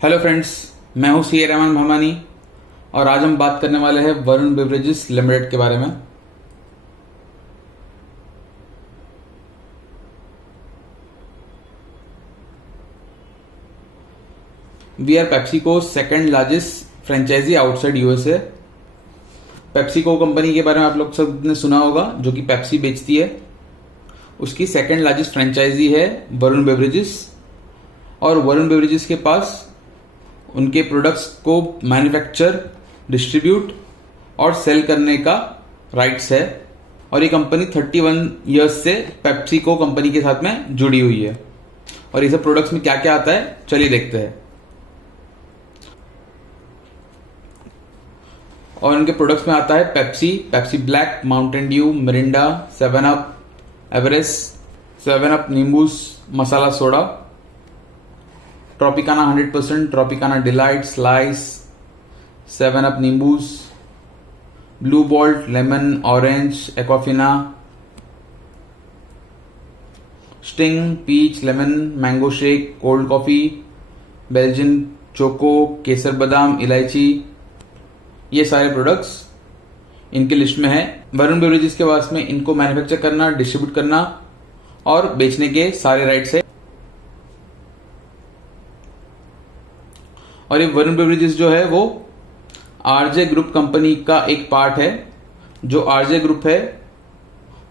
Hello friends, मैं हूं सी रहमान भमानी और आज हम बात करने वाले हैं वरुण बेवरेजेस लिमिटेड के बारे में। We are PepsiCo second largest franchise outside USA. PepsiCo company के बारे में आप लोग सब ने सुना होगा, जो कि पेप्सी बेचती है। उसकी सेकंड लार्जेस्ट फ्रेंचाइजी है वरुण बेवरेजेस, और वरुण बेवरेजेस के पास उनके प्रोडक्ट्स को मैन्युफैक्चर, डिस्ट्रीब्यूट और सेल करने का राइट्स है। और ये कंपनी 31 इयर्स से पेप्सिको कंपनी के साथ में जुड़ी हुई है। और ये सब प्रोडक्ट्स में क्या क्या आता है, चलिए देखते हैं। और इनके प्रोडक्ट्स में आता है Pepsi, Pepsi Black, Mountain Dew, Mirinda, 7 Up, Everest, 7 Up Nimbooz masala soda, Tropicana 100%, Tropicana Delight, Slice, 7 Up Nimbooz, Blue Bolt, lemon, orange, Aquafina, Sting, peach, lemon, mango shake, cold coffee, Belgian choco, kesar badam, elaichi, ये सारे प्रोडक्ट्स इनके list में है। Varun beverages के पास में इनको manufacture करना, distribute करना और बेचने के सारे राइट्स है। और ये वरुण बेवरेजेस जो है वो आरजे ग्रुप कंपनी का एक पार्ट है। जो आरजे ग्रुप है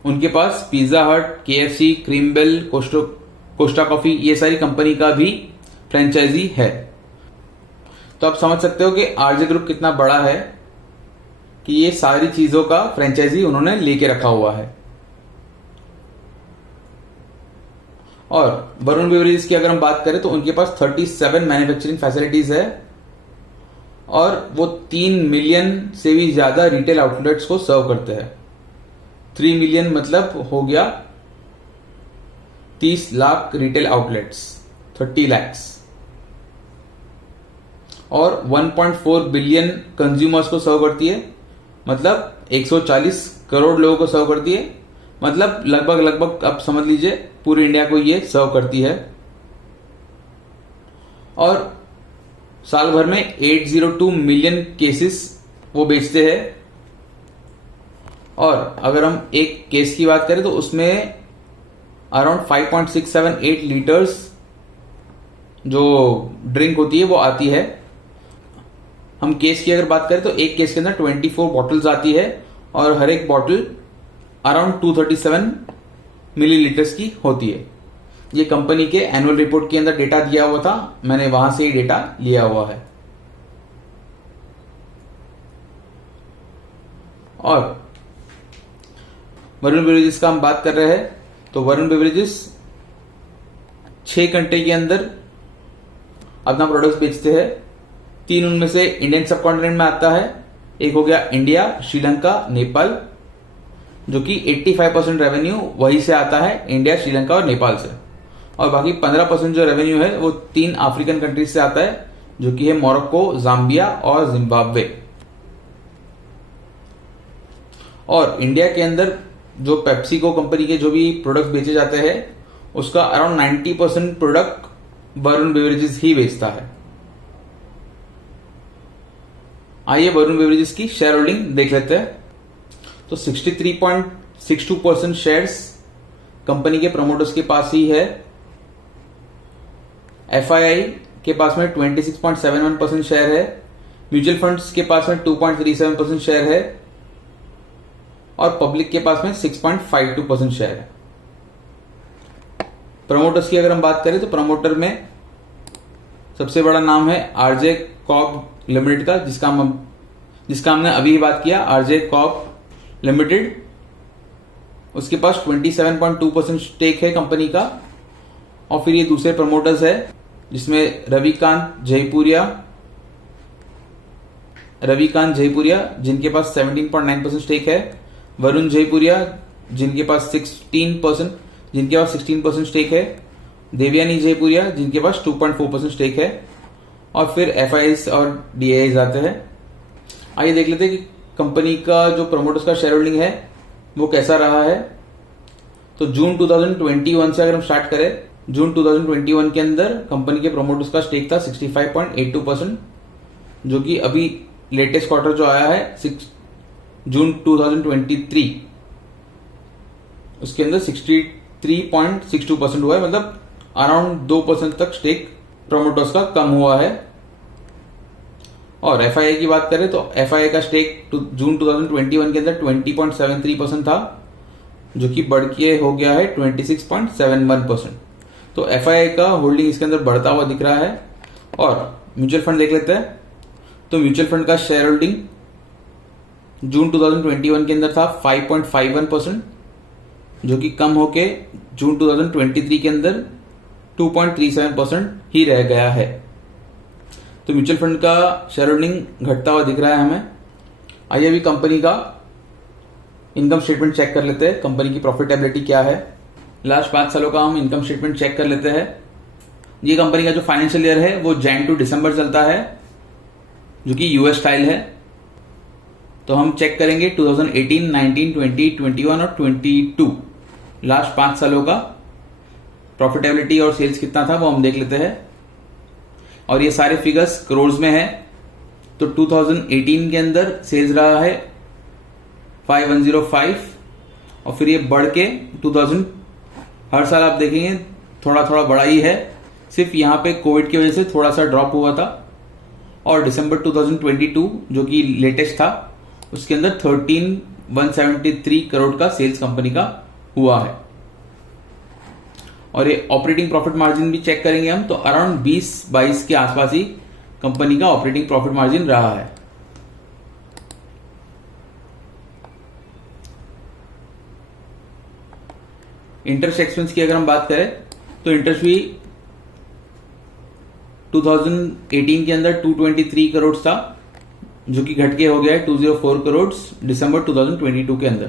उनके पास पिज्जा हट, केएफसी, क्रीमबेल, कोस्टा कॉफी, ये सारी कंपनी का भी फ्रेंचाइजी है। तो आप समझ सकते हो कि आरजे ग्रुप कितना बड़ा है कि ये सारी चीजों का फ्रेंचाइजी उन्होंने लेके रखा हुआ है। और वरुण बेवरेजेस की अगर हम बात करें तो उनके पास 37 मैन्युफैक्चरिंग फैसिलिटीज है और वो 3 मिलियन से भी ज्यादा रिटेल आउटलेट्स को सर्व करते हैं। 3 मिलियन मतलब हो गया 30 लाख रिटेल आउटलेट्स, 30 लैक्स। और 1.4 बिलियन कंज्यूमर्स को सर्व करती है, मतलब 140 करोड़ लोगों को सर्व करती है। मतलब लगभग आप समझ लीजिए पूरी इंडिया को ये सर्व करती है। और साल भर में 802 मिलियन केसेस वो बेचते हैं। और अगर हम एक केस की बात करें तो उसमें अराउंड 5.678 लीटर्स जो ड्रिंक होती है वो आती है। हम केस की अगर बात करें तो एक केस के अंदर 24 बॉटल्स आती है और हर एक बॉटल अराउंड 237 मिलीलीटर्स की होती है। ये कंपनी के एनुअल रिपोर्ट के अंदर डेटा दिया हुआ था, मैंने वहां से ही डेटा लिया हुआ है। और वरुण बेवरेजेस का हम बात कर रहे हैं तो वरुण बेवरेजेस 6 कंट्री के अंदर अपना प्रोडक्ट्स बेचते हैं। 3 उनमें से इंडियन सब कॉन्टिनेंट में आता है। एक हो गया इंडिया, श्रीलंका, नेपाल, जो कि 85% रेवेन्यू वहीं से आता है, इंडिया, श्रीलंका और नेपाल से। और बाकी 15% जो रेवेन्यू है वो 3 अफ्रीकन कंट्रीज से आता है, जो कि है मोरक्को, जाम्बिया और जिम्बाब्वे। और इंडिया के अंदर जो पेप्सिको कंपनी के जो भी प्रोडक्ट बेचे जाते हैं उसका अराउंड 90% प्रोडक्ट वरुण बेवरेजेस ही बेचता है। आइए वरुण बेवरेजेस की शेयर होल्डिंग देख लेते हैं। तो 63.62% शेयर्स कंपनी के प्रमोटर्स के पास ही है। एफआईआई के पास में 26.71% शेयर है। म्यूचुअल फंड्स के पास में 2.37% शेयर है और पब्लिक के पास में 6.52% शेयर है। प्रमोटर्स की अगर हम बात करें तो प्रमोटर में सबसे बड़ा नाम है आरजे कॉर्प लिमिटेड का, जिसका हमने अभी ही बात किया, आरजे कॉर्प लिमिटेड। उसके पास 27.2% स्टेक है कंपनी का। और फिर ये दूसरे प्रमोटर्स है जिसमें रविकांत जयपुरिया जिनके पास 17.9% स्टेक है, वरुण जयपुरिया जिनके पास 16% स्टेक है, देवयानी जयपुरिया जिनके पास 2.4% स्टेक है। और फिर एफआईआईज और डीआईआईज आते हैं। आइए देख लेते हैं कि कंपनी का जो प्रमोटर्स का शेयर होल्डिंग है वो कैसा रहा है। तो जून 2021 से अगर हम स्टार्ट करें, जून 2021 के अंदर कंपनी के प्रोमोटर्स का स्टेक था 65.82%, जो कि अभी लेटेस्ट क्वार्टर जो आया है जून 2023 उसके अंदर 63.62% हुआ है, मतलब अराउंड 2% तक स्टेक प्रोमोटर्स का कम हुआ है। और एफआईआई की बात करें तो एफआईआई का स्टेक जून 2021 के अंदर 20.73% था, जो कि बढ़ के हो गया है 26.71%। तो एफआईआई का होल्डिंग इसके अंदर बढ़ता हुआ दिख रहा है। और म्यूचुअल फंड देख लेते हैं। तो म्यूचुअल फंड का शेयर होल्डिंग जून 2021 के अंदर था 5.51%, जो कि कम होके जून 2023 के अंदर 2.37% ही रह गया है। तो म्यूचुअल फंड का शेयर होल्डिंग घटता हुआ दिख रहा है हमें। आइए अभी कंपनी का इनकम स्टेटमेंट चेक कर लेते हैं, कंपनी की प्रॉफिटेबिलिटी क्या है। लास्ट 5 सालों का हम इनकम स्टेटमेंट चेक कर लेते हैं। ये कंपनी का जो फाइनेंशियल ईयर है वो जैन टू दिसंबर चलता है, जो कि यूएस स्टाइल है। तो हम चेक करेंगे 2018, 19, 20, 21 और 22 लास्ट 5 सालों का प्रॉफिटेबिलिटी और सेल्स कितना था वो हम देख लेते हैं। और ये सारे फिगर्स करोड़ में है। तो 2018 के अंदर सेल्स रहा है 5105 और फिर ये बढ़ के 2000 हर साल आप देखेंगे थोड़ा थोड़ा बढ़ा ही है, सिर्फ यहाँ पे कोविड की वजह से थोड़ा सा ड्रॉप हुआ था। और दिसंबर 2022 जो कि लेटेस्ट था उसके अंदर 13,173 करोड़ का सेल्स कंपनी का हुआ है। और ये ऑपरेटिंग प्रॉफिट मार्जिन भी चेक करेंगे हम, तो अराउंड 20-22 के आसपास ही कंपनी का ऑपरेटिंग प्रॉफिट मार्जिन रहा है। इंटरेस्ट एक्सपेंस की अगर हम बात करें तो इंटरेस्ट भी 2018 के अंदर 223 करोड़ था, जो कि घट के हो गया है 204 करोड़ दिसंबर 2022 के अंदर।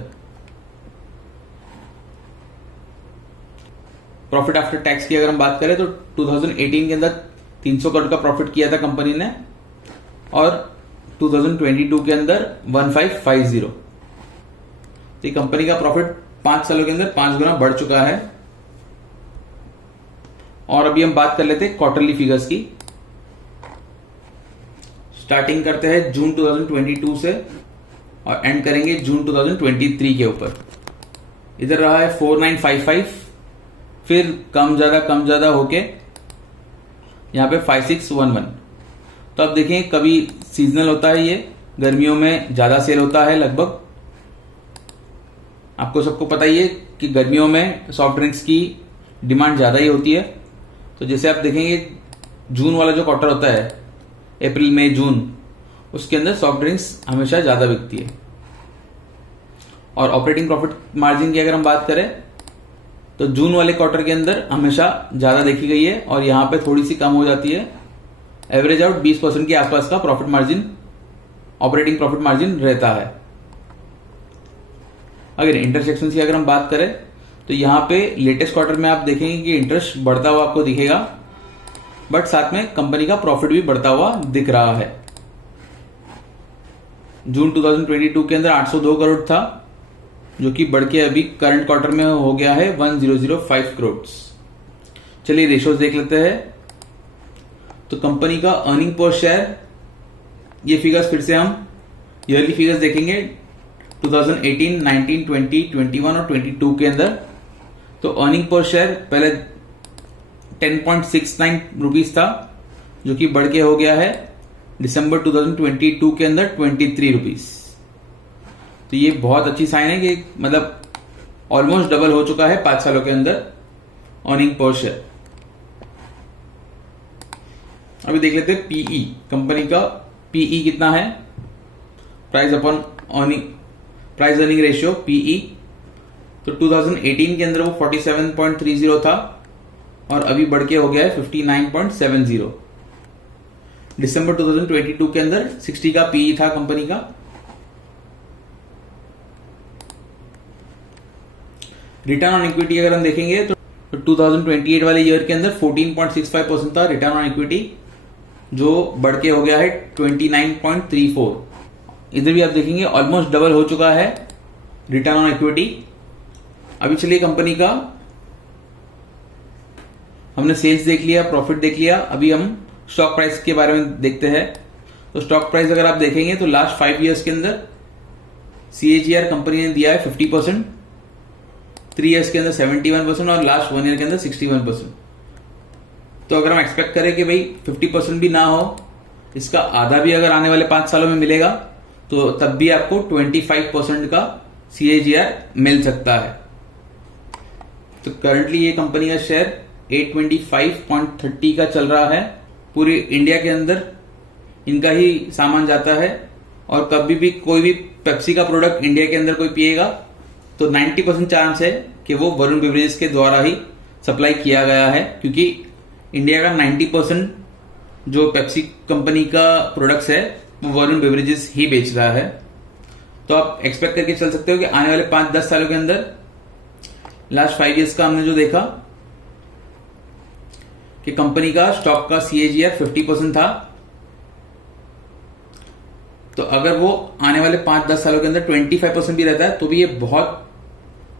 प्रॉफिट आफ्टर टैक्स की अगर हम बात करें तो 2018 के अंदर 300 करोड़ का प्रॉफिट किया था कंपनी ने और 2022 के अंदर 1550। तो ये कंपनी का प्रॉफिट 5 सालों के अंदर 5 गुना बढ़ चुका है। और अभी हम बात कर लेते हैं क्वार्टरली फिगर्स की। स्टार्टिंग करते हैं जून 2022 से और एंड करेंगे जून 2023 के ऊपर। इधर रहा है 4955, फिर कम ज्यादा होके यहां पे 5611। तो अब देखें कभी सीजनल होता है, ये गर्मियों में ज्यादा सेल होता है लगभग। आपको सबको पता ही है कि गर्मियों में सॉफ्ट ड्रिंक्स की डिमांड ज्यादा ही होती है। तो जैसे आप देखेंगे जून वाला जो क्वार्टर होता है, अप्रैल मई जून, उसके अंदर सॉफ्ट ड्रिंक्स हमेशा ज्यादा बिकती है। और ऑपरेटिंग प्रॉफिट मार्जिन की अगर हम बात करें तो जून वाले क्वार्टर के अंदर हमेशा ज्यादा देखी गई है और यहां पे थोड़ी सी कम हो जाती है। एवरेज आउट 20% के आसपास का profit margin, operating profit margin रहता है। अगर इंटरेस्ट एक्सपेंस की अगर हम बात करें तो यहां पे लेटेस्ट क्वार्टर में आप देखेंगे कि इंटरेस्ट बढ़ता हुआ आपको दिखेगा, बट साथ में कंपनी का प्रॉफिट भी बढ़ता हुआ दिख रहा है। जून 2022 के अंदर 802 करोड़ था, जो कि बढ़ के अभी करंट क्वार्टर में हो गया है 1005 करोड़। चलिए रेशियोज देख लेते हैं। तो कंपनी का अर्निंग पर शेयर, ये फिगर्स फिर से हम ईयरली फिगर्स देखेंगे 2018, 19, 20, 21 और 22 के अंदर। तो अर्निंग पर शेयर पहले 10.69 रुपीज था, जो कि बढ़ के हो गया है दिसंबर 2022 के अंदर 23 रुपीज। तो ये बहुत अच्छी साइन है कि मतलब ऑलमोस्ट डबल हो चुका है 5 सालों के अंदर अर्निंग पर शेयर। अभी देख लेते हैं पीई, कंपनी का पीई कितना है, price upon earning, price earning ratio PE. तो 2018 के अंदर वो 47.30 था और अभी बढ़ के हो गया है 59.70। दिसंबर 2022 के अंदर 60 का पीई था कंपनी का। रिटर्न ऑन इक्विटी अगर हम देखेंगे तो 2028 वाले ईयर के अंदर 14.65% था रिटर्न ऑन इक्विटी, जो बढ़ के हो गया है 29.34। इधर भी आप देखेंगे ऑलमोस्ट डबल हो चुका है रिटर्न ऑन इक्विटी। अभी चलिए कंपनी का हमने सेल्स देख लिया, प्रॉफिट देख लिया, अभी हम स्टॉक प्राइस के बारे में देखते हैं। तो स्टॉक प्राइस अगर आप देखेंगे तो लास्ट 5 ईयर्स के अंदर CAGR कंपनी ने दिया है 50%, 3 ईयर्स के अंदर 71% और लास्ट 1 ईयर के अंदर 61%। तो अगर हम एक्सपेक्ट करें कि भाई 50% भी ना हो, इसका आधा भी अगर आने वाले 5 सालों में मिलेगा तो तब भी आपको 25% का CAGR मिल सकता है। तो करंटली ये कंपनी का शेयर 825.30 का चल रहा है। पूरी इंडिया के अंदर इनका ही सामान जाता है और कभी भी कोई भी पेप्सी का प्रोडक्ट इंडिया के अंदर कोई पिएगा तो 90% चांस है कि वो वरुण बेवरेजेस के द्वारा ही सप्लाई किया गया है, क्योंकि इंडिया का 90% जो पेप्सी कंपनी का प्रोडक्ट्स है वो वरुण बेवरेजेस ही बेच रहा है। तो आप एक्सपेक्ट करके चल सकते हो कि आने वाले 5-10 सालों के अंदर लास्ट 5 ईयर्स का हमने जो देखा कि कंपनी का स्टॉक का CAGR 50% था, तो अगर वो आने वाले 5-10 सालों के अंदर 25% भी रहता है तो भी ये बहुत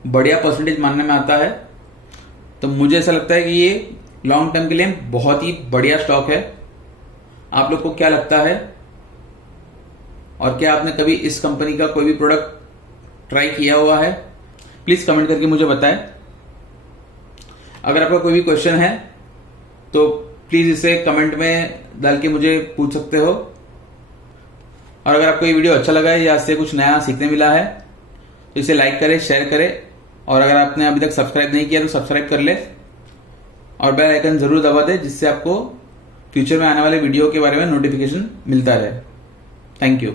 बढ़िया परसेंटेज मानने में आता है। तो मुझे ऐसा लगता है कि ये लॉन्ग टर्म के लिए बहुत ही बढ़िया स्टॉक है। आप लोग को क्या लगता है, और क्या आपने कभी इस कंपनी का कोई भी प्रोडक्ट ट्राई किया हुआ है? प्लीज कमेंट करके मुझे बताएं। अगर आपका कोई भी क्वेश्चन है तो प्लीज इसे कमेंट में डाल के मुझे पूछ सकते हो। और अगर आपको ये वीडियो अच्छा लगा है या इससे कुछ नया सीखने मिला है तो इसे लाइक करें, शेयर करें, और अगर आपने अभी तक सब्सक्राइब नहीं किया तो सब्सक्राइब कर ले और बेल आइकन जरूर दबा दे, जिससे आपको फ्यूचर में आने वाले वीडियो के बारे में नोटिफिकेशन मिलता रहे। Thank you.